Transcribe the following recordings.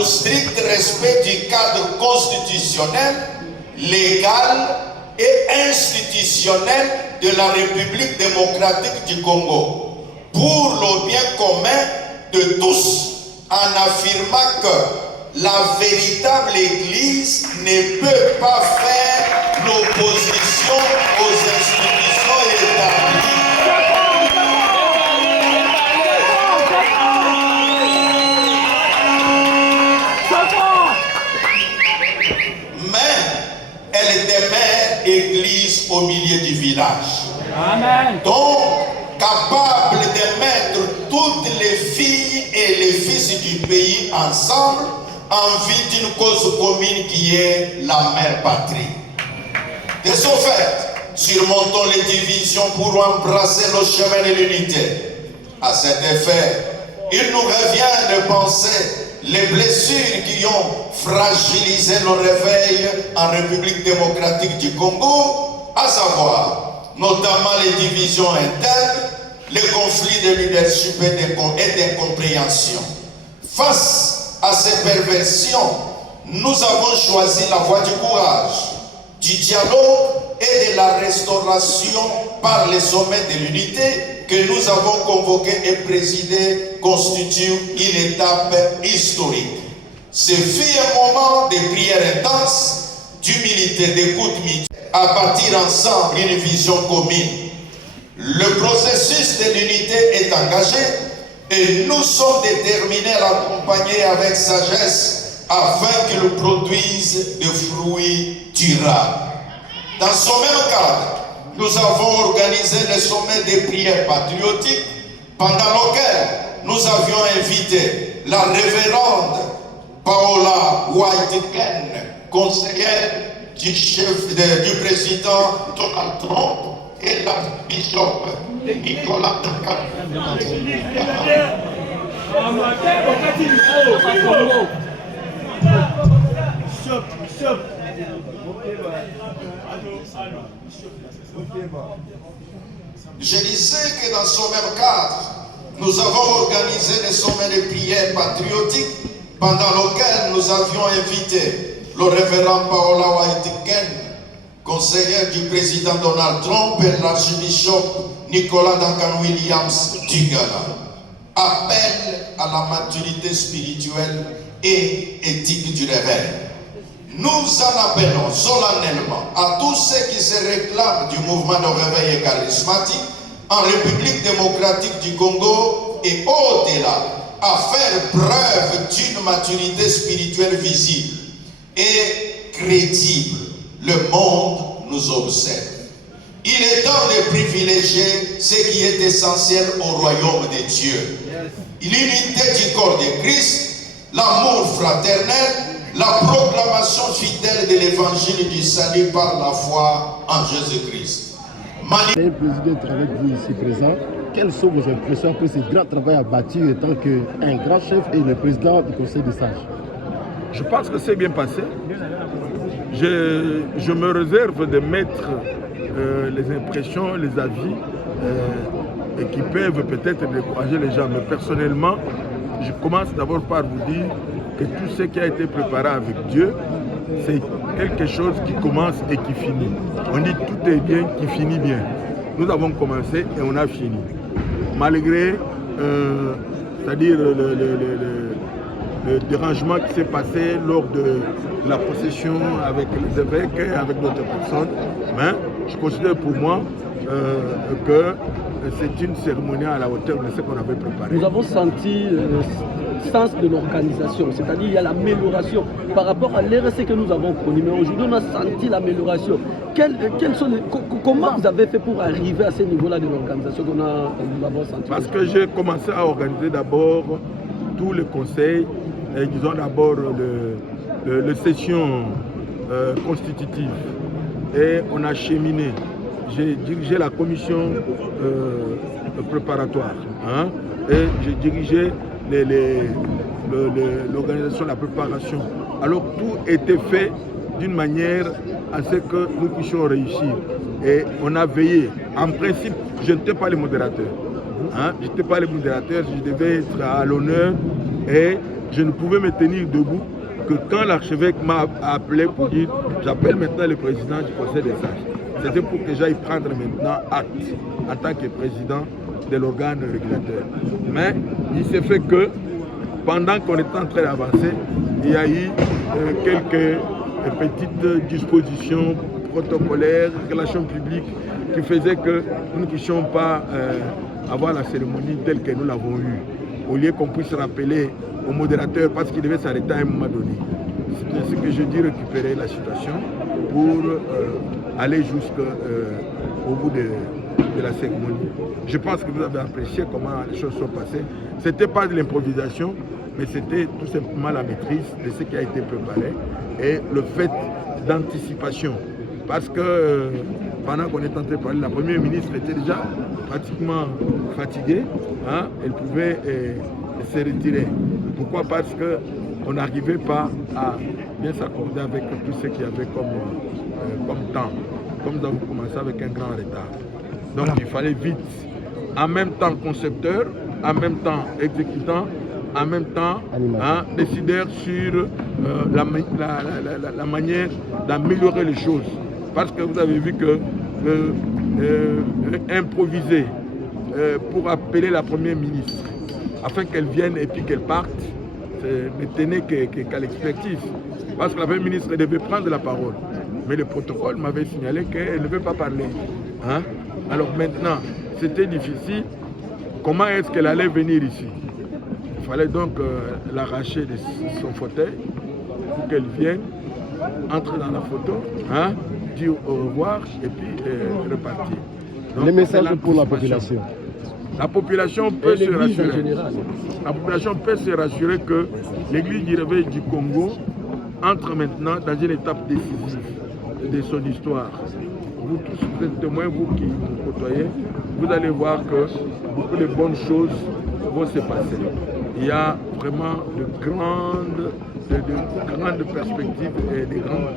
le strict respect du cadre constitutionnel, légal et institutionnel de la République démocratique du Congo, pour le bien commun de tous, en affirmant que la véritable Église ne peut pas faire l'opposition aux institutions établies. Elle demeure église au milieu du village. Amen. Donc, capable de mettre toutes les filles et les fils du pays ensemble en vue d'une cause commune qui est la mère patrie. De ce fait, surmontons les divisions pour embrasser le chemin de l'unité. À cet effet, il nous revient de penser les blessures qui ont fragilisé le réveil en République démocratique du Congo, à savoir notamment les divisions internes, les conflits de leadership et d'incompréhension. Face à ces perversions, nous avons choisi la voie du courage, du dialogue et de la restauration par les sommets de l'unité que nous avons convoqué et présidé constitue une étape historique. Ce fut un moment de prière intense, d'humilité, d'écoute mutuelle, à bâtir ensemble une vision commune. Le processus de l'unité est engagé et nous sommes déterminés à l'accompagner avec sagesse afin qu'il produise des fruits durables. Dans ce même cadre, nous avons organisé le sommet des prières patriotiques pendant lequel nous avions invité la révérende Paola Whiteken, conseillère du président Donald Trump, et l'archbishop Nicolas Je disais que dans ce même cadre, nous avons organisé le sommet de prières patriotiques pendant lequel nous avions invité le révérend Paola Whiteken, conseillère du président Donald Trump, et l'archbishop Nicolas Duncan Williams du Ghana. Appel à la maturité spirituelle et éthique du réveil. Nous en appelons solennellement à tous ceux qui se réclament du mouvement de réveil charismatique en République démocratique du Congo et au-delà à faire preuve d'une maturité spirituelle visible et crédible. Le monde nous observe. Il est temps de privilégier ce qui est essentiel au royaume de Dieu. L'unité du corps de Christ, l'amour fraternel, la proclamation fidèle de l'évangile du salut par la foi en Jésus-Christ. Le président avec vous ici présent, quelles sont vos impressions après ce grand travail abattu en tant qu'un grand chef et le président du conseil des sages? Je pense que c'est bien passé. Je me réserve de mettre les impressions, les avis qui peuvent peut-être décourager les gens. Mais personnellement, je commence d'abord par vous dire que tout ce qui a été préparé avec Dieu, c'est quelque chose qui commence et qui finit. On dit tout est bien qui finit bien. Nous avons commencé et on a fini. Malgré, c'est-à-dire le dérangement qui s'est passé lors de la procession avec les évêques et avec d'autres personnes, mais je considère pour moi que c'est une cérémonie à la hauteur de ce qu'on avait préparé. Nous avons senti le sens de l'organisation, c'est-à-dire il y a l'amélioration par rapport à l'RC que nous avons connu. Mais aujourd'hui, on a senti l'amélioration. Comment vous avez fait pour arriver à ce niveau-là de l'organisation que nous avons senti? Parce que j'ai commencé à organiser d'abord tous les conseils, et disons d'abord les sessions constitutives. Et on a cheminé. J'ai dirigé la commission préparatoire et j'ai dirigé l'organisation de la préparation. Alors tout était fait d'une manière à ce que nous puissions réussir. Et on a veillé. En principe, je n'étais pas le modérateur. Je n'étais pas le modérateur, je devais être à l'honneur et je ne pouvais me tenir debout que quand l'archevêque m'a appelé pour dire j'appelle maintenant le président du Conseil des sages. C'était pour que j'aille prendre maintenant acte en tant que président de l'organe régulateur. Mais il s'est fait que pendant qu'on était en train d'avancer, il y a eu quelques petites dispositions protocolaires, relations publiques qui faisaient que nous ne puissions pas avoir la cérémonie telle que nous l'avons eue. Au lieu qu'on puisse rappeler au modérateur parce qu'il devait s'arrêter à un moment donné. C'est ainsi que je dis récupérer la situation pour aller jusqu'au bout de la cérémonie. Je pense que vous avez apprécié comment les choses sont passées. Ce n'était pas de l'improvisation, mais c'était tout simplement la maîtrise de ce qui a été préparé et le fait d'anticipation. Parce que pendant qu'on est en train de parler, la première ministre était déjà pratiquement fatiguée. Hein? Elle pouvait se retirer. Pourquoi? Parce qu'on n'arrivait pas à bien s'accorder avec tout ce qu'il y avait comme temps. Comme nous avons commencé avec un grand retard. Donc il fallait vite, en même temps concepteur, en même temps exécutant, en même temps décideur sur la manière d'améliorer les choses. Parce que vous avez vu que improviser pour appeler la première ministre afin qu'elle vienne et puis qu'elle parte, ne tenait qu'à l'expertise. Parce que la première ministre devait prendre la parole. Mais le protocole m'avait signalé qu'elle ne veut pas parler. Hein? Alors maintenant, c'était difficile. Comment est-ce qu'elle allait venir ici? Il fallait donc l'arracher de son fauteuil pour qu'elle vienne, entre dans la photo, hein, dire au revoir et puis repartir. Donc, les messages pour la population. La population peut se rassurer. La population peut se rassurer que l'Église du Réveil du Congo entre maintenant dans une étape décisive de son histoire. Vous tous, vous êtes témoins, vous qui nous côtoyez, vous allez voir que beaucoup de bonnes choses vont se passer. Il y a vraiment de grandes perspectives et de grands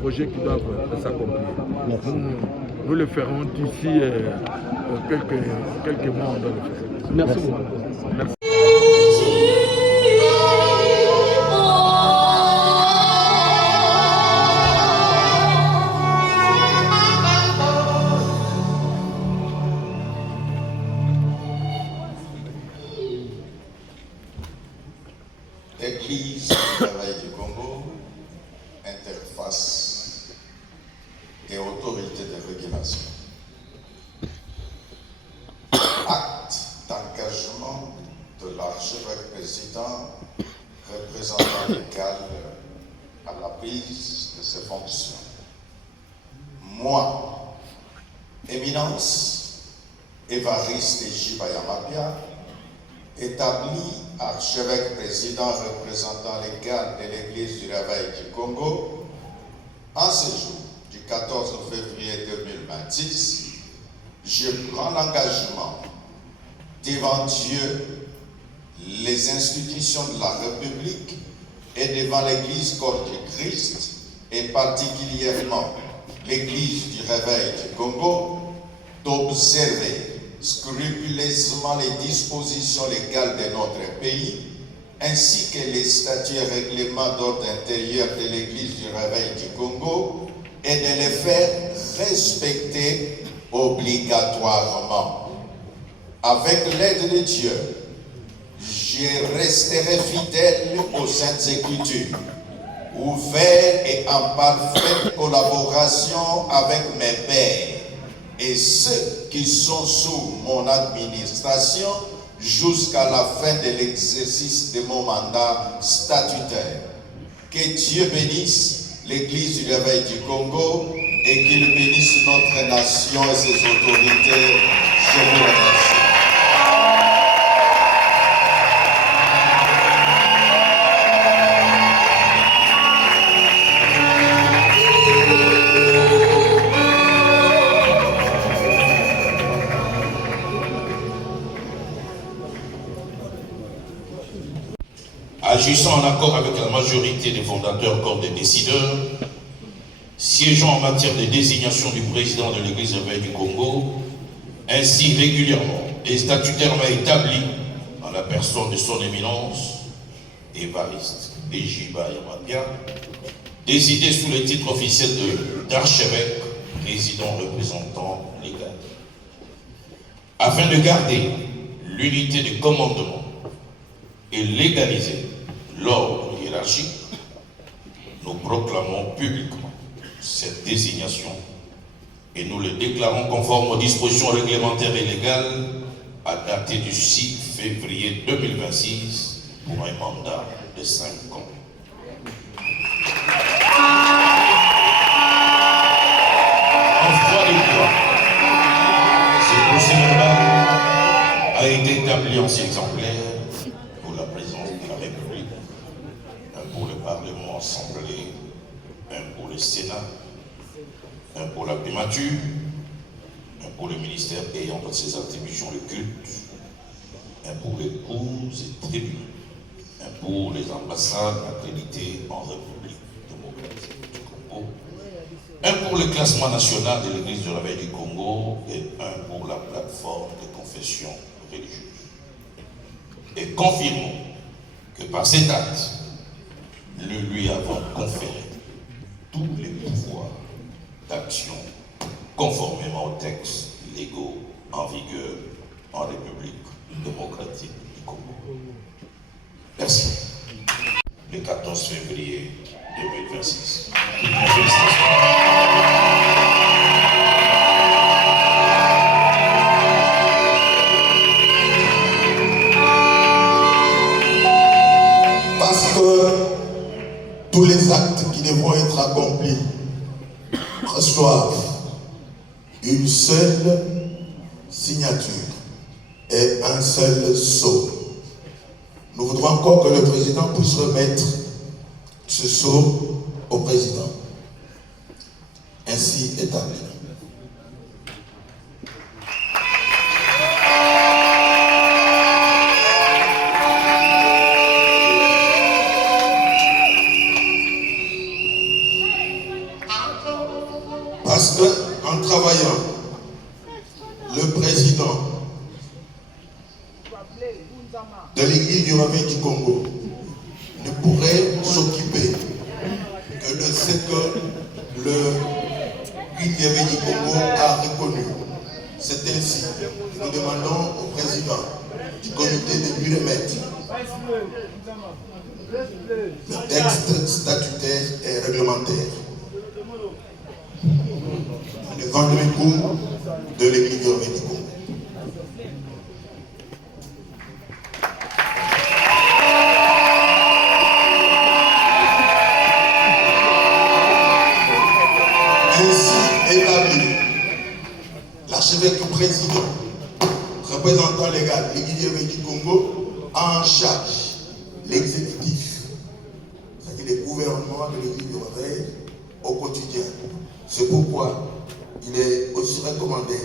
projets qui doivent s'accomplir. Nous le ferons d'ici quelques mois. On doit le faire. Merci beaucoup. Merci. Église du Réveil du Congo, interface et autorité de régulation. Acte d'engagement de l'archevêque président représentant légal à la prise de ses fonctions. Moi, Éminence Évariste Jibayamapia, établi archevêque président représentant légal de l'Église du Réveil du Congo, en ce jour du 14 février 2026, je prends l'engagement devant Dieu, les institutions de la République et devant l'Église corps du Christ, et particulièrement l'Église du Réveil du Congo, d'observer scrupuleusement les dispositions légales de notre pays, ainsi que les statuts et règlements d'ordre intérieur de l'Église du Réveil du Congo, et de les faire respecter obligatoirement. Avec l'aide de Dieu, je resterai fidèle aux Saintes Écritures, ouvert et en parfaite collaboration avec mes pairs et ceux qui sont sous mon administration jusqu'à la fin de l'exercice de mon mandat statutaire. Que Dieu bénisse l'Église du Réveil du Congo et qu'il bénisse notre nation et ses autorités. Je vous remercie. Agissant en accord avec la majorité des fondateurs corps des décideurs, siégeant en matière de désignation du président de l'Église Réveil du Congo, ainsi régulièrement et statutairement établi en la personne de son éminence, Évariste Ejiba Yamadia, désigné sous le titre officiel d'archevêque, président représentant légal. Afin de garder l'unité de commandement et légaliser l'ordre hiérarchique, nous proclamons publiquement cette désignation et nous le déclarons conforme aux dispositions réglementaires et légales à dater du 6 février 2026 pour un mandat de 5 ans. En foi de foi, ce procès-verbal a été établi en 6 exemplaires pour la présidence de la République, un pour le Parlement assemblé, un pour le Sénat, un pour la primature, un pour le ministère ayant dans ses attributions le culte, un pour les cours et tribunaux, un pour les ambassades accréditées en République démocratique du Congo, un pour le classement national de l'Église du Réveil du Congo et un pour la plateforme de confession religieuse. Et confirmons que par cet acte, nous lui avons conféré tous les pouvoirs d'action conformément aux textes légaux en vigueur en République démocratique du Congo. Merci. Le 14 février 2026. Parce que tous les actes qui devront être accomplis reçoivent une seule signature et un seul sceau. Nous voudrons encore que le président puisse remettre ce sceau au président. Ainsi établi. Parce qu'en travaillant, le président de l'Église du Réveil du Congo ne pourrait s'occuper que de ce que l'Église du Réveil du Congo a reconnu. C'est ainsi que nous demandons au président du comité de lui remettre le texte statutaire et réglementaire. Le vendredi cours de l'Église du Réveil du Congo. Ainsi établi, l'archevêque président, représentant légal de l'Église du Réveil du Congo, a en charge l'exécutif, c'est-à-dire les gouvernements de l'Église du Réveil au quotidien. C'est pourquoi il est aussi recommandé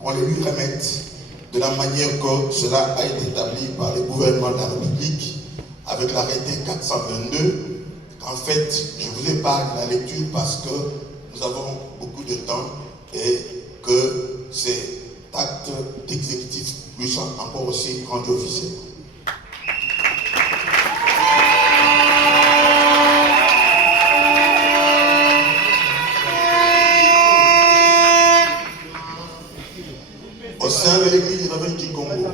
qu'on le lui remette de la manière que cela a été établi par le gouvernement de la République avec l'arrêté 422. En fait, je vous épargne la lecture parce que nous avons beaucoup de temps et que ces actes d'exécutif lui sont encore aussi rendus officiels. Au sein de l'Église du Réveil du Congo,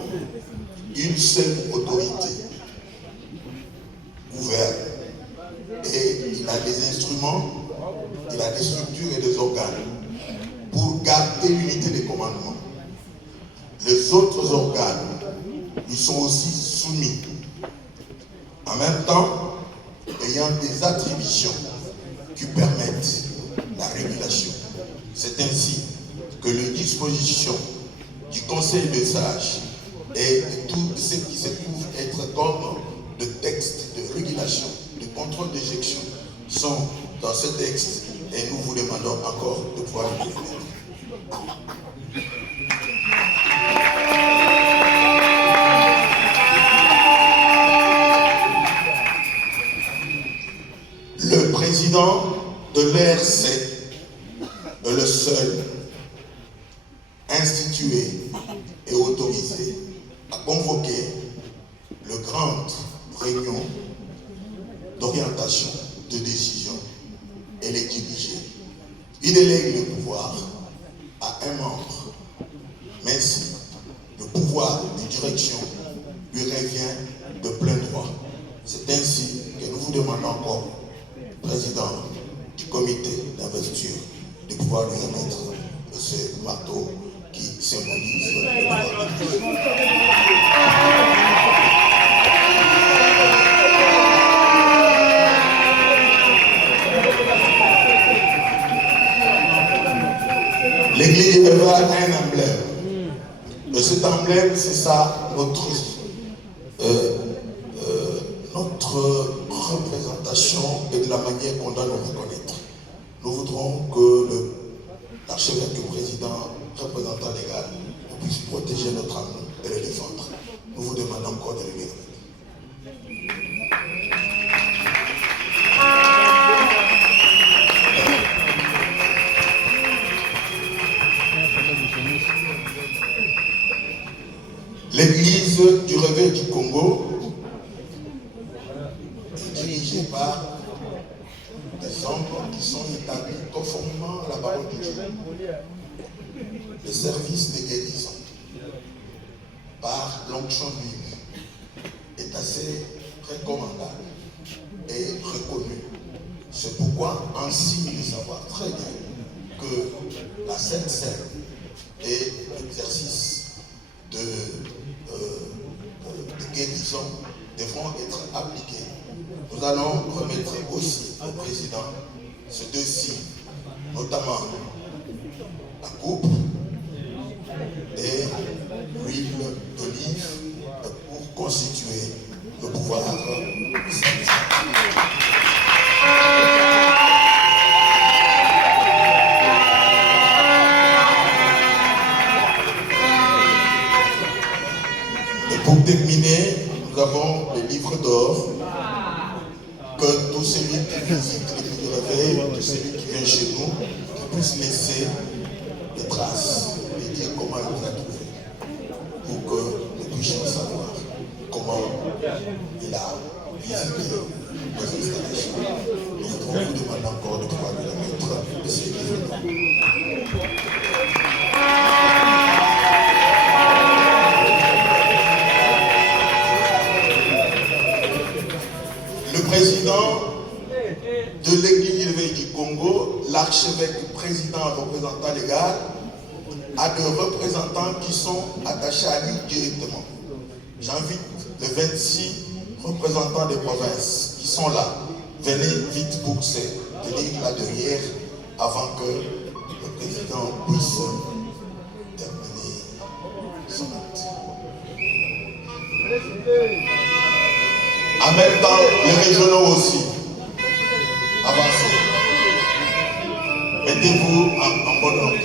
une seule autorité gouverne et il a des instruments, il a des structures et des organes pour garder l'unité des commandements. Les autres organes lui sont aussi soumis, en même temps ayant des attributions qui permettent la régulation. C'est ainsi que les dispositions du Conseil des sages et de tout ce qui se trouve être comme de textes de régulation, de contrôle d'éjection sont dans ce texte et nous vous demandons encore de pouvoir les mettre. Le président de l'ERC est le seul institué et autorisé à convoquer le grand réunion d'orientation, de décision. Elle est dirigée. Il délègue le pouvoir à un membre. Mais si le pouvoir de direction lui revient de plein droit. C'est ainsi que nous vous demandons encore, président du comité d'investiture, de pouvoir lui remettre ce marteau qui symbolise le pouvoir de Dieu. L'église a un emblème. Et cet emblème, c'est ça, notre représentation et de la manière qu'on doit nous reconnaître. Nous voudrons que l'archevêque président, représentant légal, puisse protéger notre âme et le défendre. Nous vous demandons encore de le remettre. L'église du Réveil du Congo, dirigée par des hommes qui sont établis conformément à la parole de Dieu. Le service de guérison par l'onction d'huile est assez recommandable et reconnu. C'est pourquoi, ainsi de savoir très bien que la Sainte Seine et l'exercice de guérison devront être appliqués. Nous allons remettre aussi au président ces deux signes, notamment la coupe et l'huile d'olive pour constituer le pouvoir de service. Pour terminer, nous avons le livre d'or que tout celui qui visite l'église du Réveil, tout celui qui vient chez nous, qui puisse laisser des traces et dire comment il nous a trouvé, pour que nous puissions savoir comment il a visité nos installations. Nous voudrons vous demander encore de pouvoir lui remettre ce livre d'or. Le président de l'église du Réveil du Congo, l'archevêque président représentant légal, a des représentants qui sont attachés à lui directement. J'invite les 26 représentants des provinces qui sont là. Venez vite pour se tenir là derrière avant que le président puisse terminer son acte. En même temps, les régionaux aussi. Avancez. Mettez-vous en bon ordre.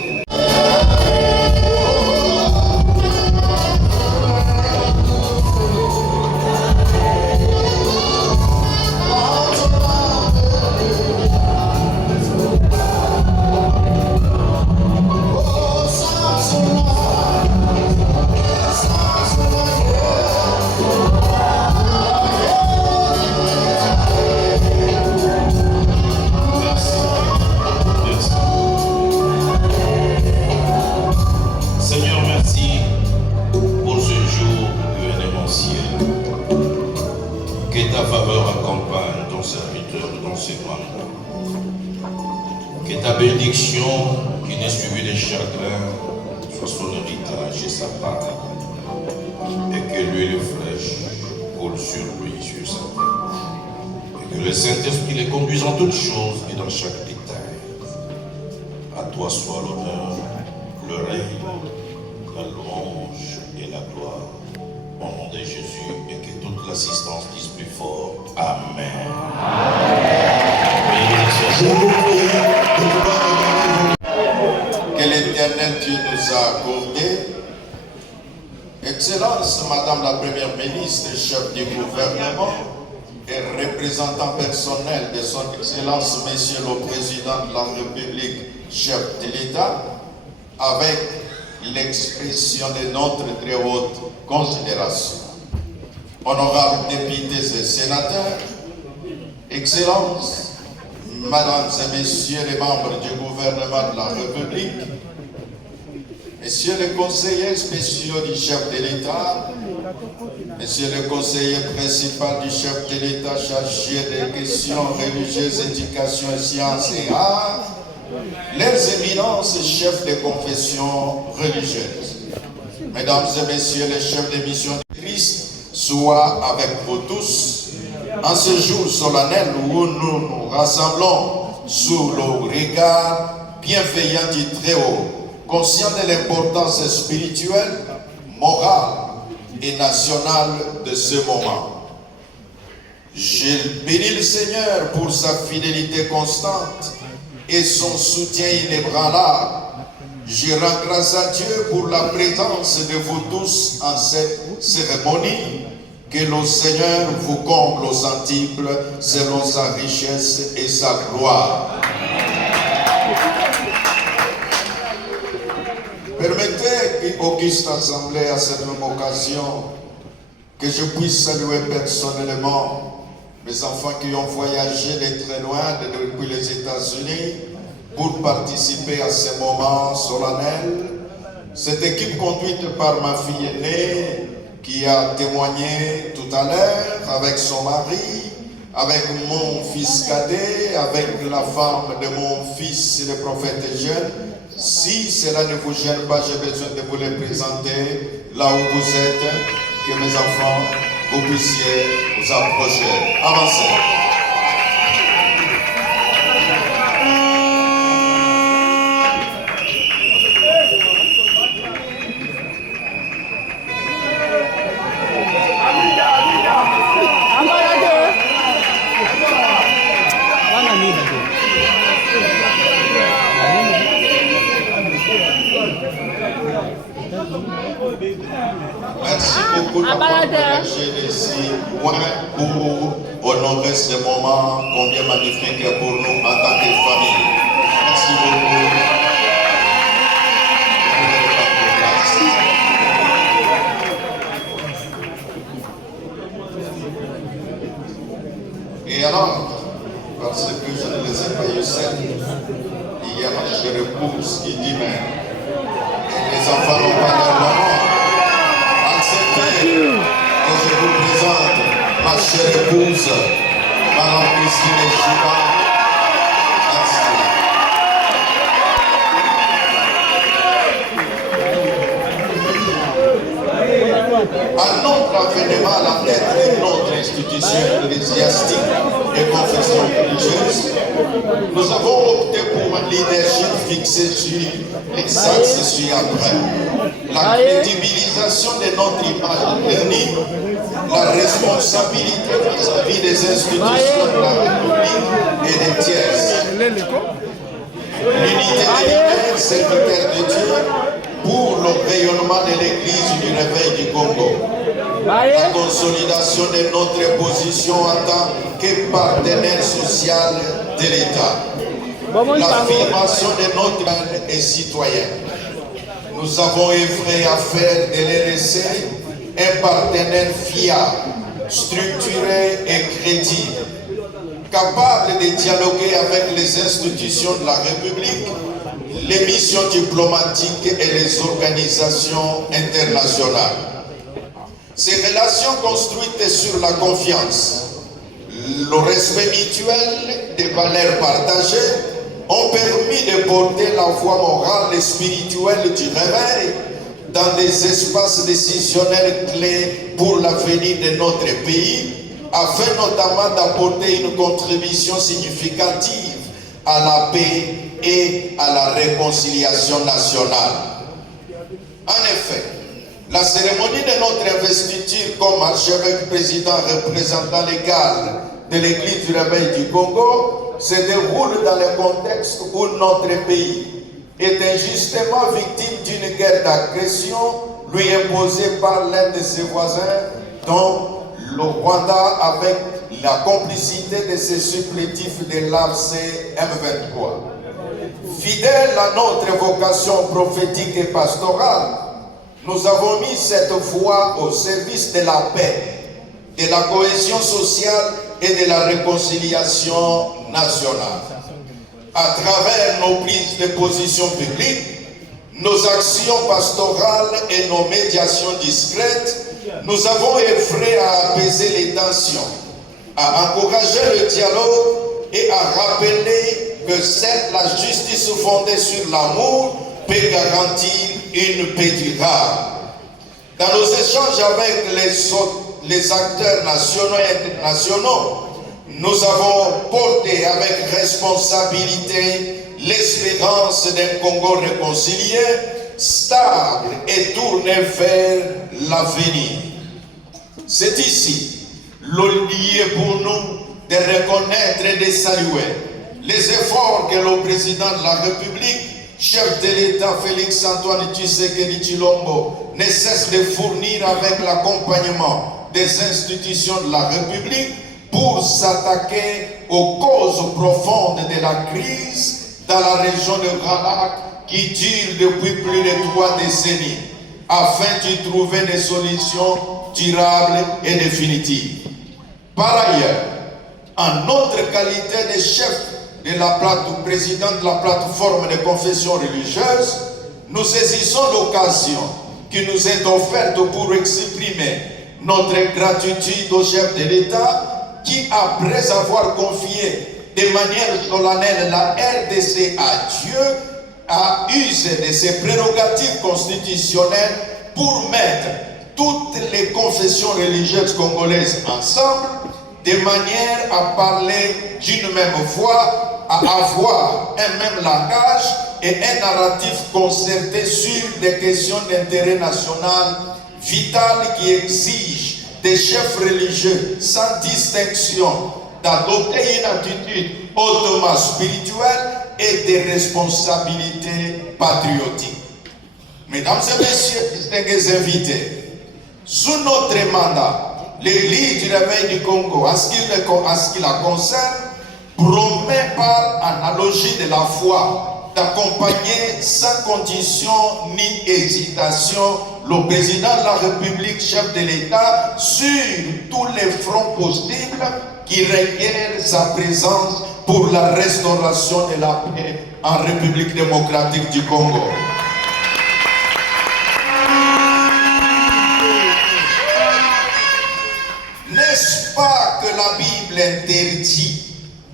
Que ta bénédiction, qui n'est suivie de chagrin, soit son héritage et sa part, et que l'huile fraîche coule sur lui, sur sa tête, et que le Saint-Esprit les conduise en toutes choses et dans chaque détail. À toi soit l'honneur, le règne, la louange et la gloire, au nom de Jésus, et que toute l'assistance dise plus fort. Amen. Je vous prie de pouvoir regarder que l'Éternel Dieu nous a accordé. Excellence, Madame la Première ministre, chef du gouvernement et représentant personnel de son Excellence, Monsieur le Président de la République, chef de l'État, avec l'expression de notre très haute considération. Honorables députés et sénateurs, Excellences, Mesdames et Messieurs les membres du gouvernement de la République, Messieurs les conseillers spéciaux du chef de l'État, Monsieur le conseiller principal du chef de l'État chargé des questions religieuses, éducation, sciences et arts, leurs éminences chefs de confession religieuse. Mesdames et Messieurs les chefs de mission de Christ, soient avec vous tous en ce jour solennel où nous nous rassemblons sous le regard bienveillant du Très-Haut, conscient de l'importance spirituelle, morale et nationale de ce moment. Je bénis le Seigneur pour sa fidélité constante et son soutien inébranlable. Je rends grâce à Dieu pour la présence de vous tous en cette cérémonie. Que le Seigneur vous comble aux centiples selon sa richesse et sa gloire. Permettez, auguste assemblée, à cette même occasion, que je puisse saluer personnellement mes enfants qui ont voyagé de très loin depuis les États-Unis pour participer à ce moment solennel. Cette équipe conduite par ma fille aînée qui a témoigné tout à l'heure avec son mari, avec mon fils cadet, avec la femme de mon fils, le prophète jeune. Si cela ne vous gêne pas, j'ai besoin de vous les présenter là où vous êtes, que mes enfants, vous puissiez vous approcher. Avancez. Merci beaucoup d'avoir voyagé d'ici loin pour honorer ce moment combien magnifique pour nous en tant que famille. Merci beaucoup. Et alors, parce que je ne les ai pas eu seuls, il y a ma chère épouse qui dit mais les enfants n'ont pas leur maman. Acceptez que je vous présente ma chère épouse, Madame Christine Chiba. À notre avènement à la tête de notre institution ecclésiastique et confession religieuse, nous avons opté pour un leadership fixé sur les axes ci-après. La crédibilisation de notre image dernière, la responsabilité vis-à-vis des institutions de la République et des tiers. L'unité des leaders, serviteurs de Dieu, pour le rayonnement de l'Église du réveil du Congo. La consolidation de notre position en tant que partenaire social de l'État. L'affirmation de notre âme et citoyen. Nous avons œuvré à faire de l'RDC un partenaire fiable, structuré et crédible, capable de dialoguer avec les institutions de la République, les missions diplomatiques et les organisations internationales. Ces relations construites sur la confiance, le respect mutuel des valeurs partagées ont permis de porter la voie morale et spirituelle du réveil dans des espaces décisionnels clés pour l'avenir de notre pays, afin notamment d'apporter une contribution significative à la paix et à la réconciliation nationale. En effet, la cérémonie de notre investiture comme archevêque président représentant légal de l'Église du Réveil du Congo se déroule dans le contexte où notre pays est injustement victime d'une guerre d'agression lui imposée par l'un de ses voisins, dont le Rwanda, avec la complicité de ses supplétifs de l'AFC M23. Fidèles à notre vocation prophétique et pastorale, nous avons mis cette voie au service de la paix, de la cohésion sociale et de la réconciliation nationale. À travers nos prises de position publiques, nos actions pastorales et nos médiations discrètes, nous avons œuvré à apaiser les tensions, à encourager le dialogue et à rappeler que seule la justice fondée sur l'amour peut garantir une paix durable. Dans nos échanges avec les acteurs nationaux et internationaux, nous avons porté avec responsabilité l'espérance d'un Congo réconcilié, stable et tourné vers l'avenir. C'est ici le lieu pour nous de reconnaître et de saluer les efforts que le président de la République, chef de l'État Félix-Antoine Tshisekedi Tshilombo, ne cesse de fournir avec l'accompagnement des institutions de la République pour s'attaquer aux causes profondes de la crise dans la région de Grand Lac qui dure depuis plus de 3 décennies, afin d'y trouver des solutions durables et définitives. Par ailleurs, en notre qualité de chef de la président de la plateforme des confessions religieuses, nous saisissons l'occasion qui nous est offerte pour exprimer notre gratitude au chef de l'État qui, après avoir confié de manière solennelle la RDC à Dieu, a usé de ses prérogatives constitutionnelles pour mettre toutes les confessions religieuses congolaises ensemble, de manière à parler d'une même voix, à avoir un même langage et un narratif concerté sur des questions d'intérêt national vital qui exigent des chefs religieux sans distinction d'adopter une attitude hautement spirituelle et des responsabilités patriotiques. Mesdames et messieurs, distingués invités, sous notre mandat, l'Église du Réveil du Congo, en ce qui la concerne, promet par analogie de la foi d'accompagner sans condition ni hésitation le président de la République, chef de l'État, sur tous les fronts possibles qui requièrent sa présence pour la restauration de la paix en République démocratique du Congo. N'est-ce pas que la Bible interdit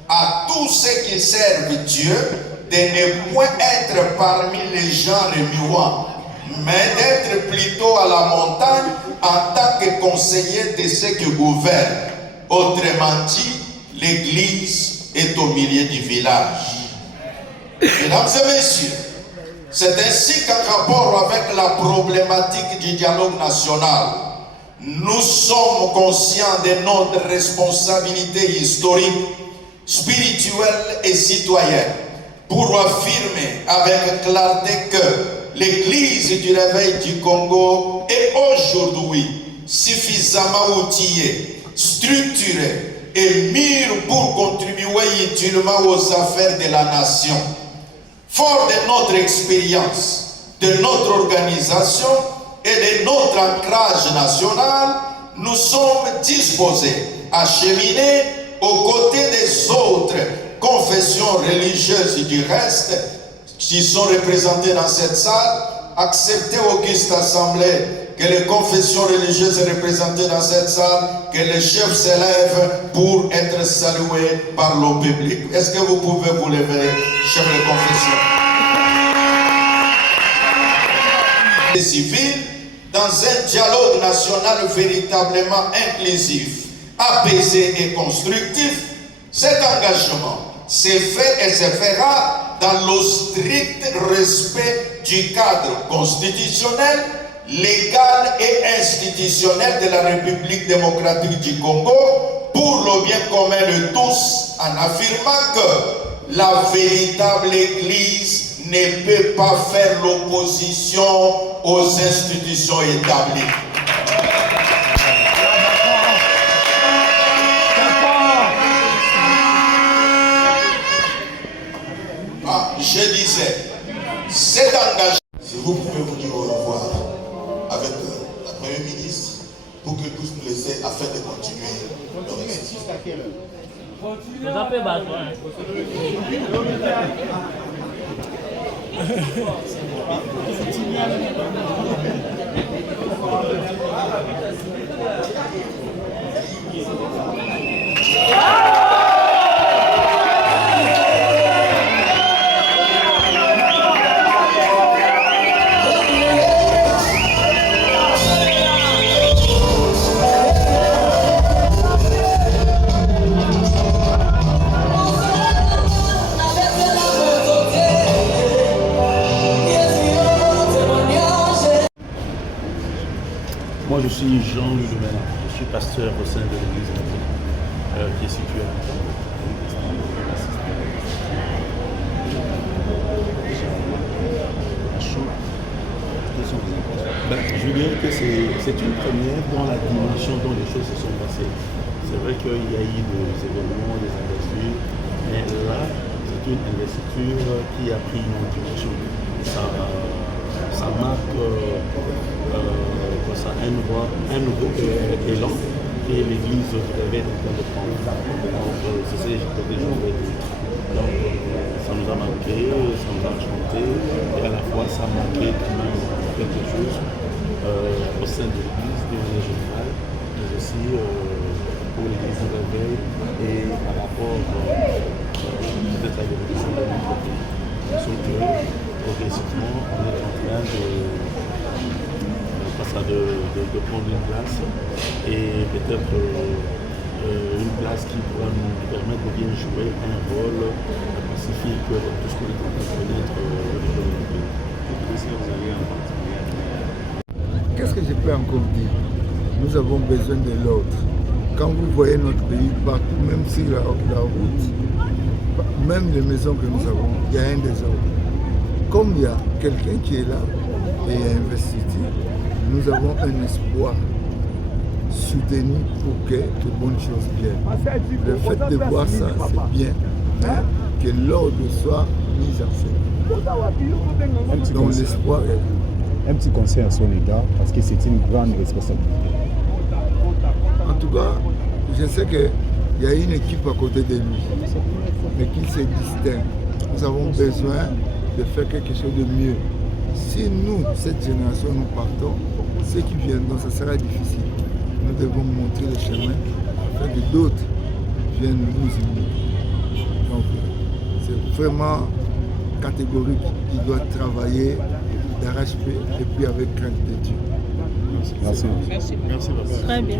à tous ceux qui servent Dieu de ne point être parmi les gens remuants, mais d'être plutôt à la montagne en tant que conseiller de ceux qui gouvernent. Autrement dit, l'Église est au milieu du village. Mesdames et messieurs, c'est ainsi qu'en rapport avec la problématique du dialogue national, nous sommes conscients de notre responsabilité historique, spirituelle et citoyenne pour affirmer avec clarté que l'Église du Réveil du Congo est aujourd'hui suffisamment outillée, structurée et mûre pour contribuer utilement aux affaires de la nation. Fort de notre expérience, de notre organisation et de notre ancrage national, nous sommes disposés à cheminer aux côtés des autres confessions religieuses du reste qui sont représentées dans cette salle. Acceptez, auguste assemblée, que les confessions religieuses représentées dans cette salle, que les chefs s'élèvent pour être salués par le public. Est-ce que vous pouvez vous lever, chefs de confession? Les civils, dans un dialogue national véritablement inclusif, apaisé et constructif, cet engagement s'est fait et se fera dans le strict respect du cadre constitutionnel, légal et institutionnel de la République démocratique du Congo pour le bien commun de tous, en affirmant que la véritable Église ne peut pas faire l'opposition aux institutions établies. Je disais, cet engagement... Si vous pouvez vous dire au revoir avec la Première ministre pour que tous nous laisser afin de continuer le reste. Moi, je suis Jean-Louis Lumena, je suis pasteur au sein de l'église qui est située à je dirais que c'est une première dans la dimension dont les choses se sont passées. C'est vrai qu'il y a eu des événements, des investitures, mais là, c'est une investiture qui a pris une dimension. Ça marque un nouveau élan que l'Église devait en train de prendre. Donc, c'est ça que je voulais dire. Donc, ça nous a marqué, ça nous a enchanté, et à la fois, ça a manqué quand même quelque chose au sein de l'Église, de manière générale, mais aussi pour l'Église de réveil et par rapport peut-être à l'évolution de notre pays. Sauf que progressivement, on est en train de prendre une place et peut-être une place qui pourra nous permettre de bien jouer un rôle pacifique dans tout ce qu'on est en train de connaître Qu'est-ce que je peux encore dire? Nous avons besoin de l'autre. Quand vous voyez notre pays partout, même sur la route, même les maisons que nous avons, il y a un désordre. Comme il y a quelqu'un qui est là et investi, nous avons un espoir soutenu pour que de bonnes choses viennent. Le fait de voir ça, c'est bien, hein, que l'ordre soit mis en scène. Donc l'espoir est là. Un petit conseil à son égard, parce que c'est une grande responsabilité. En tout cas, je sais qu'il y a une équipe à côté de lui, mais qui se distingue. Nous avons besoin de faire quelque chose de mieux. Si nous, cette génération, nous partons, ceux qui viendront, ça sera difficile. Nous devons montrer le chemin afin que d'autres viennent nous imiter. Donc, c'est vraiment catégorique. Il doit travailler d'arrache-pied et puis avec crainte de Dieu. Merci. Merci. Merci. Très bien.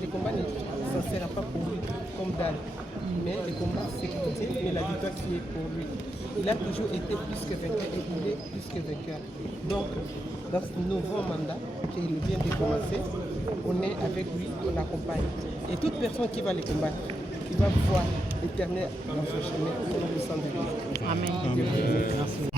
Les combats, ça ne sera pas pour lui comme d'hab. Mais les combats, c'est sécurité, mais la victoire qui est pour lui. Il a toujours été plus que vainqueur et il est plus que vainqueur. Donc, dans ce nouveau mandat qu'il vient de commencer, on est avec lui, on l'accompagne. Et toute personne qui va les combattre, qui va voir l'Éternel dans son chemin, au nom du sang de Dieu. Amen. Merci.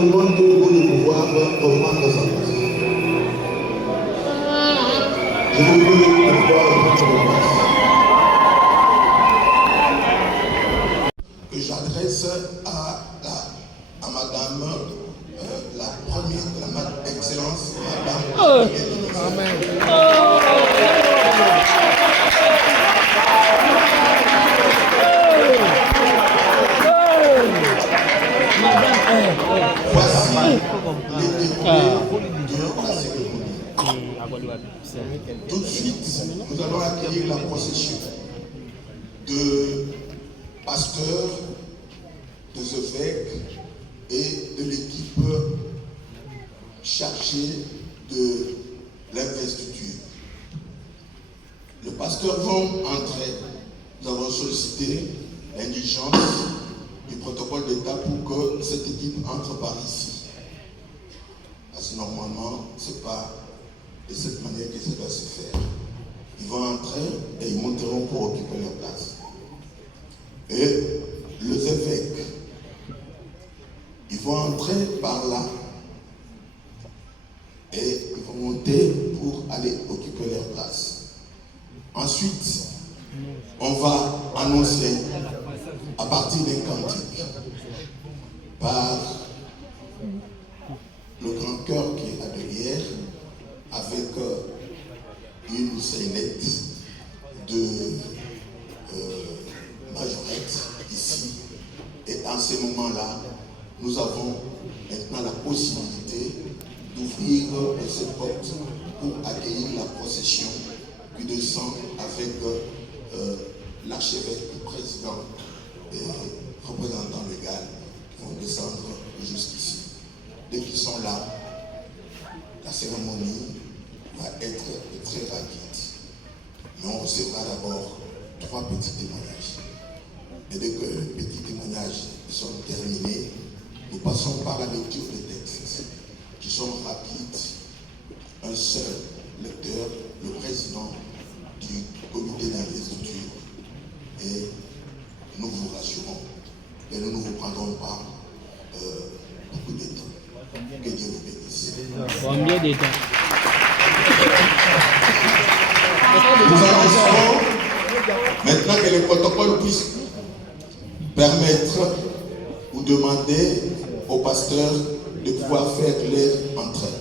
nous demande de pouvoir reprendre sa place. Je vous prie de pouvoir reprendre sa place. Que j'adresse à madame la première, la excellence, madame. Amen. Voici les déroulés de la cérémonie. Tout de suite, nous allons accueillir la procession de pasteurs, des évêques et de l'équipe chargée de l'investiture. Les pasteurs vont entrer. Nous avons sollicité l'indulgence du protocole d'État pour que cette équipe entre par ici. Parce que normalement, ce n'est pas de cette manière que ça doit se faire. Ils vont entrer et ils monteront pour occuper leur place. Et les évêques, ils vont entrer par là et ils vont monter pour aller occuper leur place. Ensuite, on va annoncer à partir d'un cantique par le grand chœur qui est là derrière avec une scénette de majorette ici. Et dans ces moments-là, nous avons maintenant la possibilité d'ouvrir cette porte pour accueillir la procession qui descend avec l'archevêque, le président et représentant légal qui vont descendre jusqu'ici. Dès qu'ils sont là, la cérémonie va être très rapide. Mais on recevra d'abord 3 petits témoignages. Et dès que les petits témoignages sont terminés, nous passons par la lecture des textes qui sont rapides. Un seul lecteur, le président du comité d'investiture. Et nous vous rassurons, et nous ne vous prendrons pas beaucoup de temps. Que Dieu vous bénisse. Combien de temps? Nous annoncerons maintenant que le protocole puisse permettre ou demander aux pasteurs de pouvoir faire leur entrée.